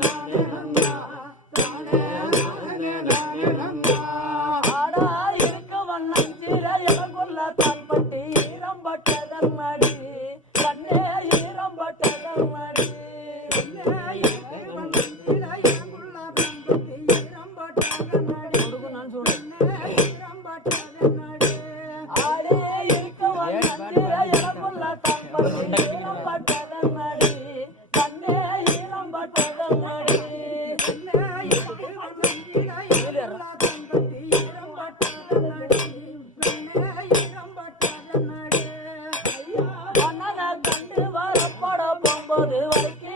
Bye bye. 어. 거를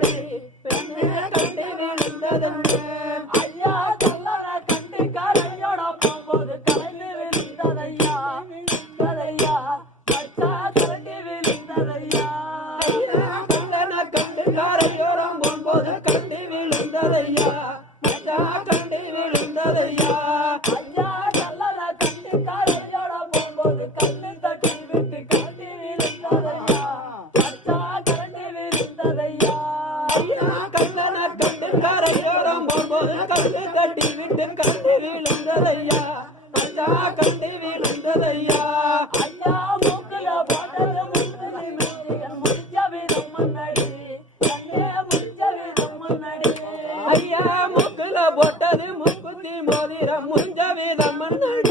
தந்ததையா ஐயா நல்லதா கண்டு காரையோட போகும்போது கண்ணு தட்டி விட்டு கண்டி விழுந்ததையா அச்சா கரண்டி விழுந்ததையா ஐயா கண்ணனை கண்டு காரையோரம் போகும்போது கண்ணு தட்டி விட்டு கண்டி விழுந்ததையா? அச்சா கண்டி விழுந்ததையா? முத்தி மோதிரம் முஞ்ச வீதம் மன்னட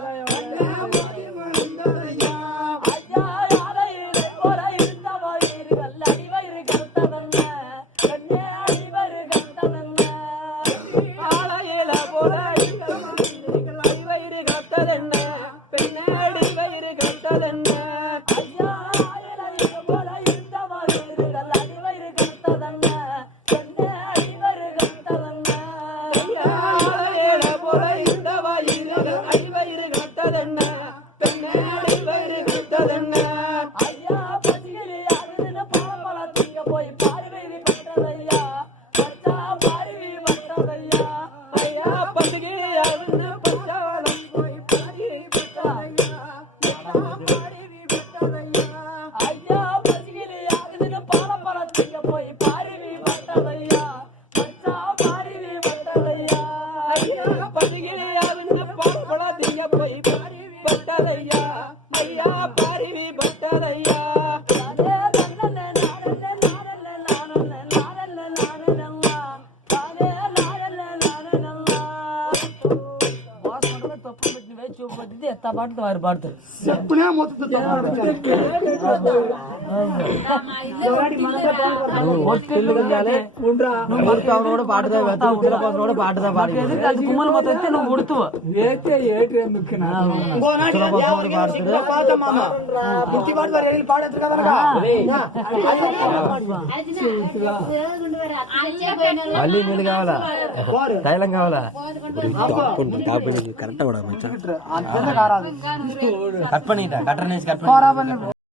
చెత్త పాటు వారు పడతారు. చెప్పులే మొత్తం ஒருத்தவனோட பாட்டுதான் ஒருத்தவனோட பாட்டுதான் பாடி அது తైలం కావాలా కరెక్ట్ కూడా